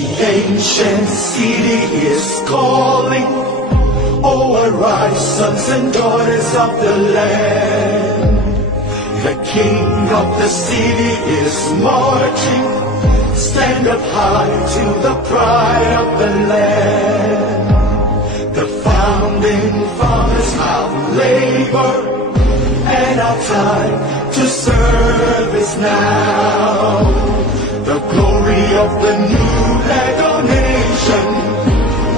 The ancient city is calling. Oh, arise, sons and daughters of the land. The king of the city is marching. Stand up high to the pride of the land. The founding fathers have labored, and our time to serve is now. The glory of the new Lego nation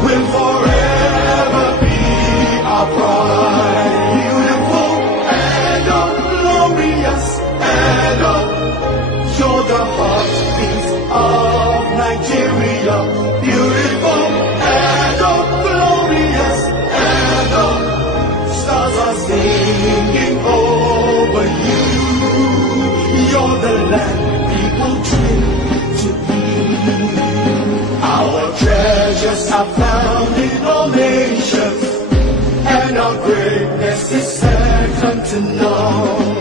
will forever be our pride. Beautiful and glorious and you're the heartbeat of Nigeria. Beautiful and glorious and stars are singing over you. You're the land people dream to be. Our treasures are found in all nations, and our greatness is second to none.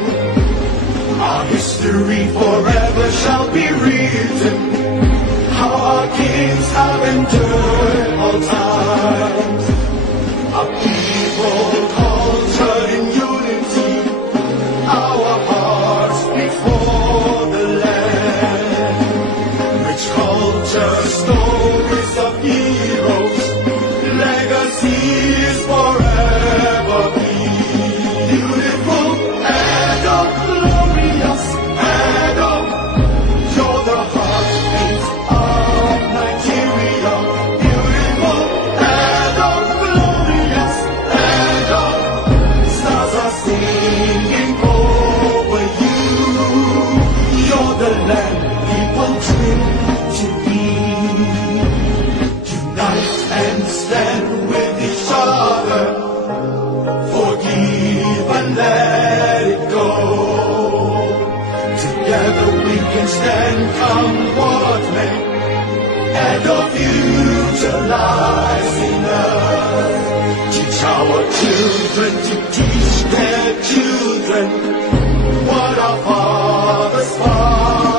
Our history forever shall be written, how our kings have endured all times. Our people cultured in unity, our hearts before the land. Rich culture, stories of heroes, legacies forever be. Beautiful and glorious and you're the heartbeat of Nigeria. Beautiful and glorious and stars are singing over you. You're the land people dream to be. Unite and stand with each other. Forgive and let it go. Together we can stand, come what may, and our future lies in us. Teach our children to teach their children what our fathers fought.